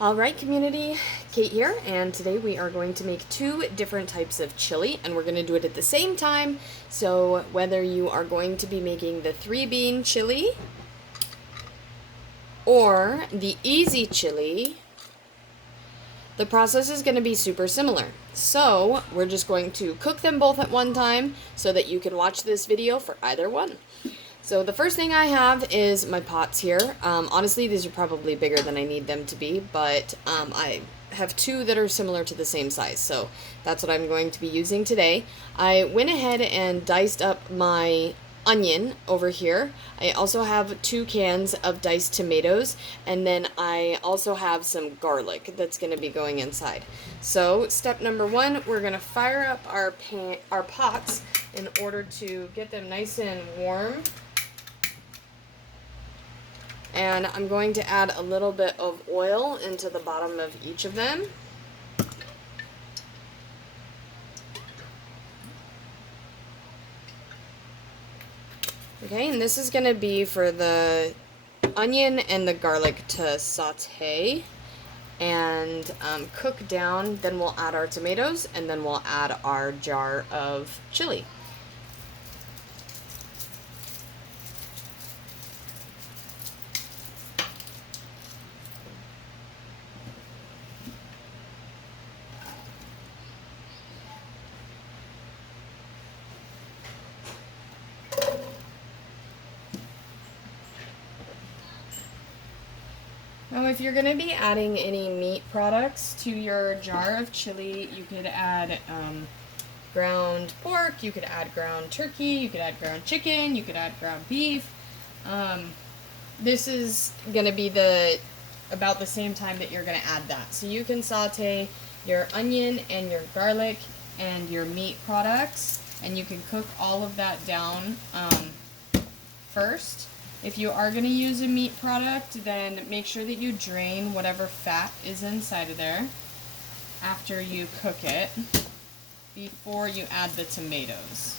Alright community, Kate here, and today we are going to make two different types of chili, and we're going to do it at the same time. So whether you are going to be making the 3-bean chili or the easy chili, the process is going to be super similar. So we're just going to cook them both at one time so that you can watch this video for either one. So the first thing I have is my pots here. Honestly, these are probably bigger than I need them to be, but I have two that are similar to the same size, so that's what I'm going to be using today. I went ahead and diced up my onion over here. I also have 2 cans of diced tomatoes, and then I also have some garlic that's going to be going inside. So step number 1, we're going to fire up our pots in order to get them nice and warm. And I'm going to add a little bit of oil into the bottom of each of them. Okay, and this is going to be for the onion and the garlic to saute and cook down. Then we'll add our tomatoes, and then we'll add our jar of chili. Now, if you're going to be adding any meat products to your jar of chili, you could add ground pork, you could add ground turkey, you could add ground chicken, you could add ground beef. This is going to be about the same time that you're going to add that. So you can saute your onion and your garlic and your meat products, and you can cook all of that down first. If you are going to use a meat product, then make sure that you drain whatever fat is inside of there after you cook it before you add the tomatoes.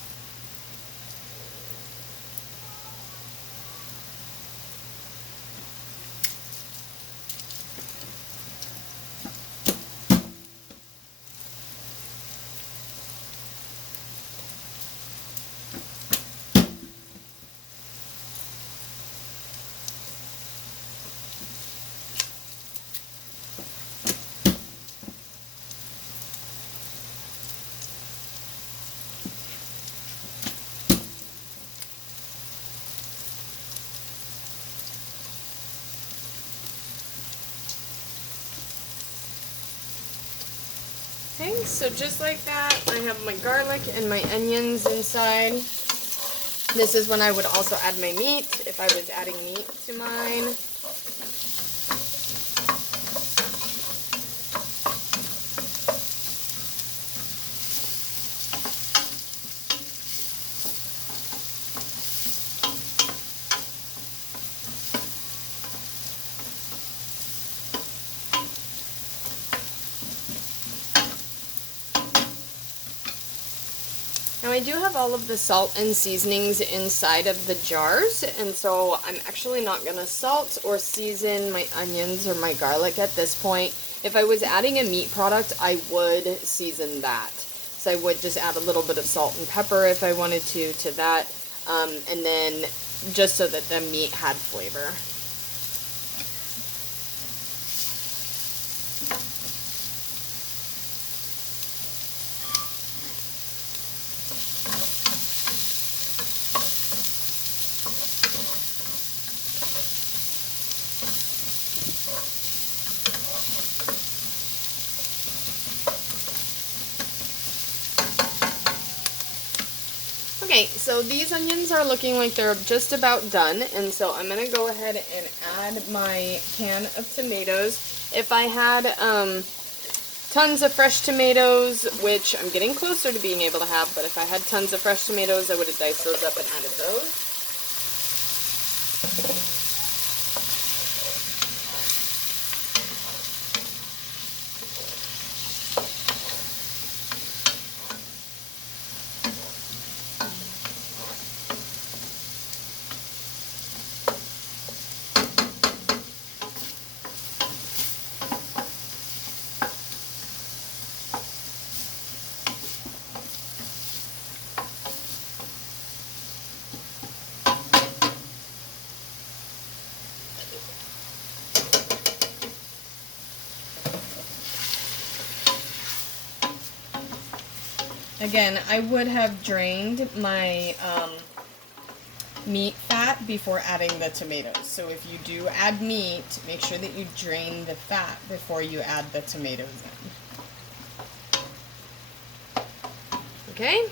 Okay, so just like that, I have my garlic and my onions inside. This is when I would also add my meat, if I was adding meat to mine. Now I do have all of the salt and seasonings inside of the jars, and so I'm actually not going to salt or season my onions or my garlic at this point. If I was adding a meat product, I would season that. So I would just add a little bit of salt and pepper if I wanted to that, and then just so that the meat had flavor. Okay, so these onions are looking like they're just about done, and so I'm going to go ahead and add my can of tomatoes. If I had tons of fresh tomatoes, which I'm getting closer to being able to have, but if I had tons of fresh tomatoes, I would have diced those up and added those. Again, I would have drained my meat fat before adding the tomatoes. So if you do add meat, make sure that you drain the fat before you add the tomatoes in. Okay?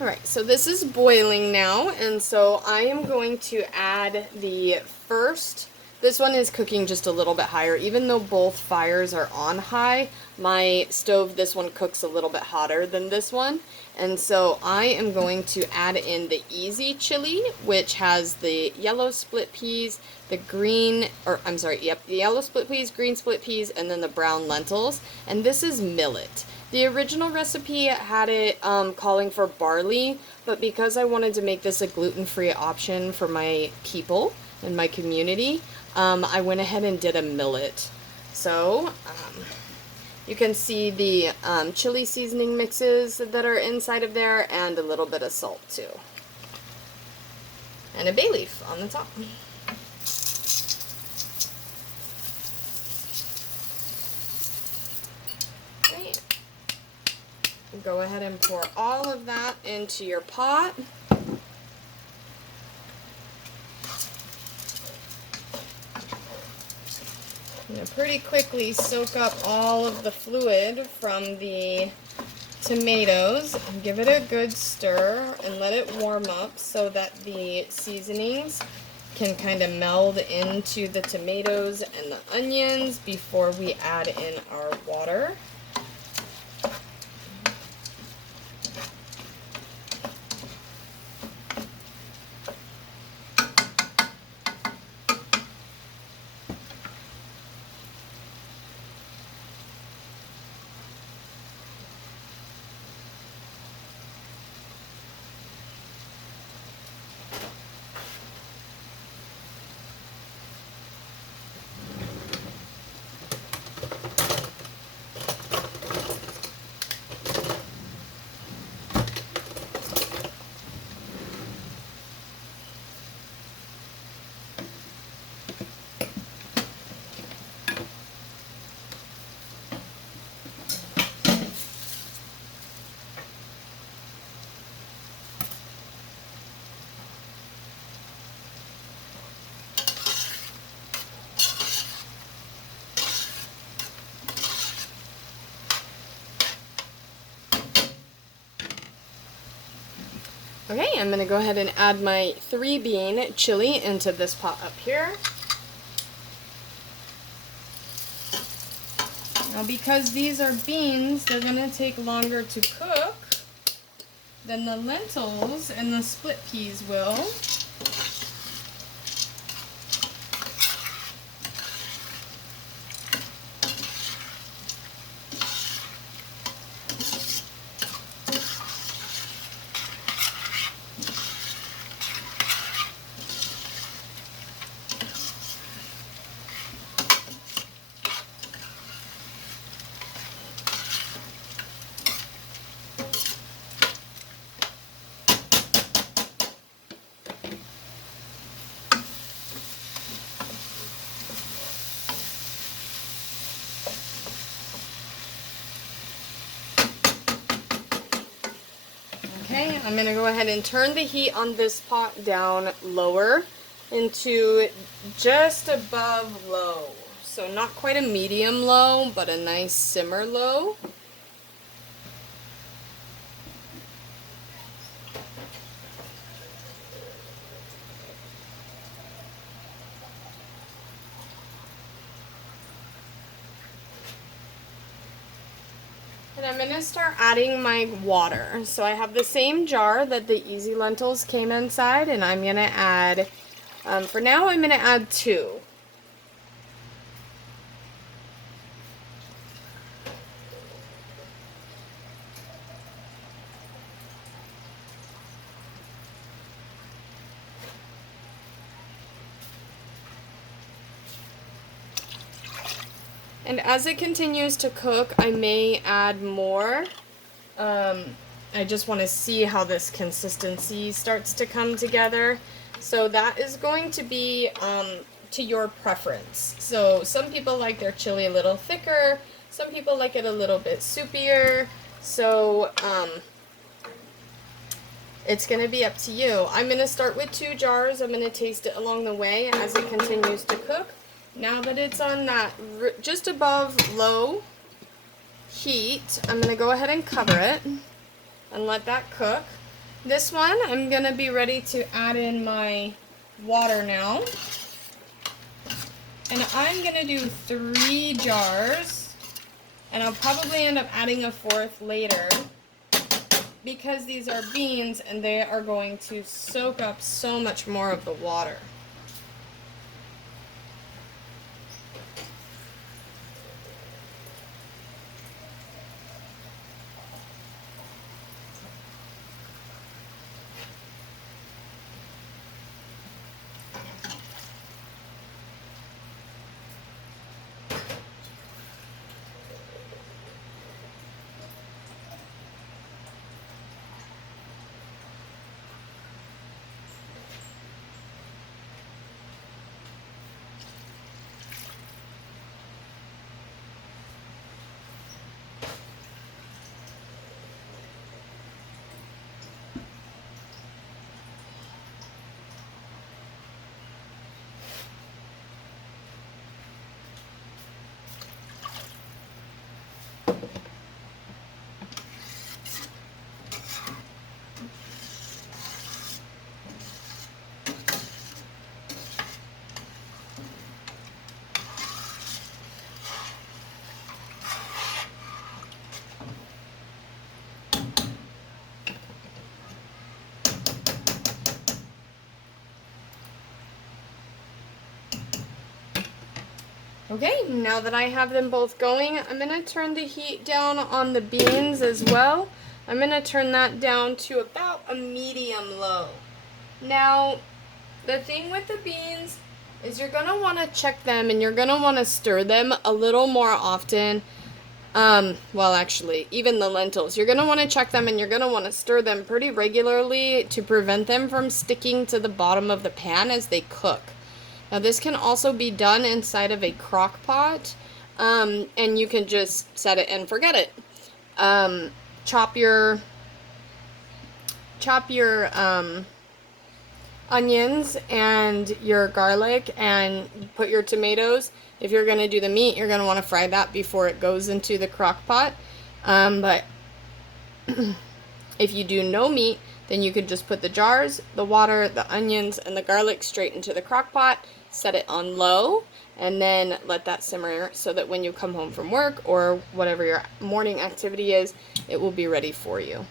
Alright, so this is boiling now, and so I am going to add the first. This one is cooking just a little bit higher. Even though both fires are on high, my stove, this one cooks a little bit hotter than this one. And so I am going to add in the easy chili, which has the yellow split peas, the green, or I'm sorry, yep, the yellow split peas, green split peas, and then the brown lentils. And this is millet. The original recipe had it calling for barley, but because I wanted to make this a gluten-free option for my people in my community, I went ahead and did a millet. So, you can see the chili seasoning mixes that are inside of there, and a little bit of salt too. And a bay leaf on the top. Great. Go ahead and pour all of that into your pot. Pretty quickly soak up all of the fluid from the tomatoes. Give it a good stir and let it warm up so that the seasonings can kind of meld into the tomatoes and the onions before we add in our water. Okay, I'm going to go ahead and add my 3-bean chili into this pot up here. Now because these are beans, they're going to take longer to cook than the lentils and the split peas will. Okay, I'm going to go ahead and turn the heat on this pot down lower into just above low. So not quite a medium low, but a nice simmer low. And I'm going to start adding my water. So I have the same jar that the easy lentils came inside, and I'm going to add, for now I'm going to add 2. And as it continues to cook, I may add more. I just want to see how this consistency starts to come together. So that is going to be to your preference. So some people like their chili a little thicker, Some people like it a little bit soupier, so it's going to be up to you. I'm going to start with 2 jars. I'm going to taste it along the way as it continues to cook. Now that it's on that just above low heat, I'm going to go ahead and cover it and let that cook. This one, I'm going to be ready to add in my water now. And I'm going to do 3 jars, and I'll probably end up adding a 4th later because these are beans and they are going to soak up so much more of the water. Okay, now that I have them both going, I'm going to turn the heat down on the beans as well. I'm going to turn that down to about a medium low. Now, the thing with the beans is you're going to want to check them and you're going to want to stir them a little more often. Well, actually, even the lentils. You're going to want to check them and you're going to want to stir them pretty regularly to prevent them from sticking to the bottom of the pan as they cook. Now this can also be done inside of a crock pot, and you can just set it and forget it. Chop your onions and your garlic and put your tomatoes. If you're going to do the meat, you're going to want to fry that before it goes into the crock pot. But if you do no meat, then you could just put the jars, the water, the onions, and the garlic straight into the crock pot, set it on low, and then let that simmer so that when you come home from work or whatever your morning activity is, it will be ready for you.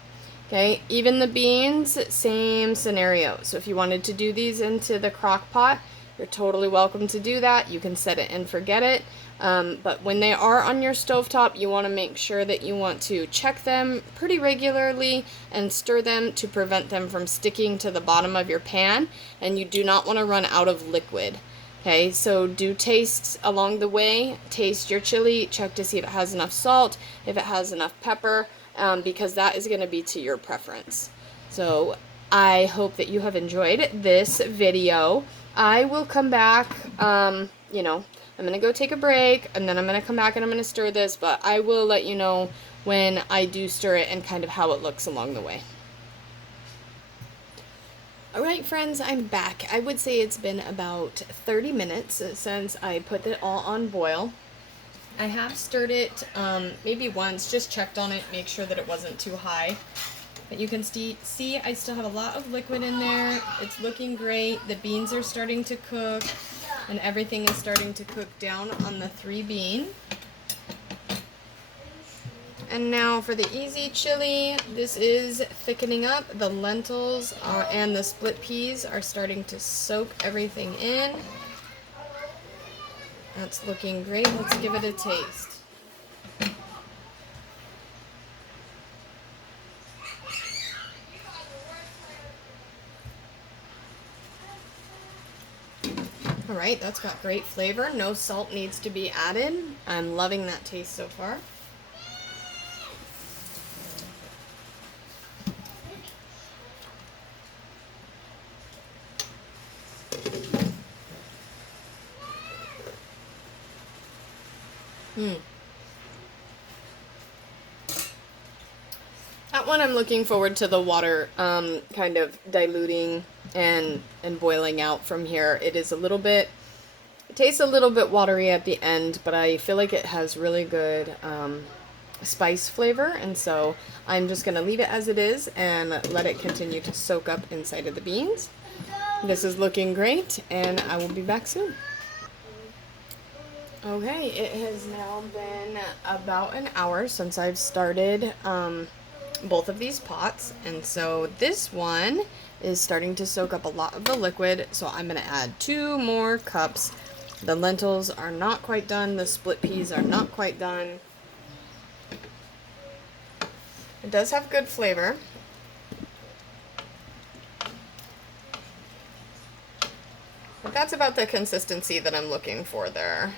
Okay, even the beans, same scenario. So if you wanted to do these into the crock pot, you're totally welcome to do that. You can set it and forget it. But when they are on your stovetop, you want to make sure that you want to check them pretty regularly and stir them to prevent them from sticking to the bottom of your pan. And you do not want to run out of liquid. Okay, so do tastes along the way. Taste your chili, check to see if it has enough salt, if it has enough pepper, because that is going to be to your preference. So I hope that you have enjoyed this video. I will come back, I'm going to go take a break, and then I'm going to come back and I'm going to stir this, but I will let you know when I do stir it and kind of how it looks along the way. Alright friends, I'm back. I would say it's been about 30 minutes since I put it all on boil. I have stirred it maybe once, just checked on it, make sure that it wasn't too high. But you can see I still have a lot of liquid in there. It's looking great. The beans are starting to cook, and everything is starting to cook down on the 3 bean. And now for the easy chili, this is thickening up. The lentils and the split peas are starting to soak everything in. That's looking great. Let's give it a taste. Alright, that's got great flavor. No salt needs to be added. I'm loving that taste so far. one I'm looking forward to the water kind of diluting and boiling out from here. It is a little bit, it tastes a little bit watery at the end, but I feel like it has really good spice flavor, and so I'm just going to leave it as it is and let it continue to soak up inside of the beans. This is looking great, and I will be back soon. Okay, it has now been about an hour since I've started both of these pots, and so this one is starting to soak up a lot of the liquid, so I'm going to add 2 more cups. The lentils are not quite done, the split peas are not quite done. It does have good flavor. But that's about the consistency that I'm looking for there.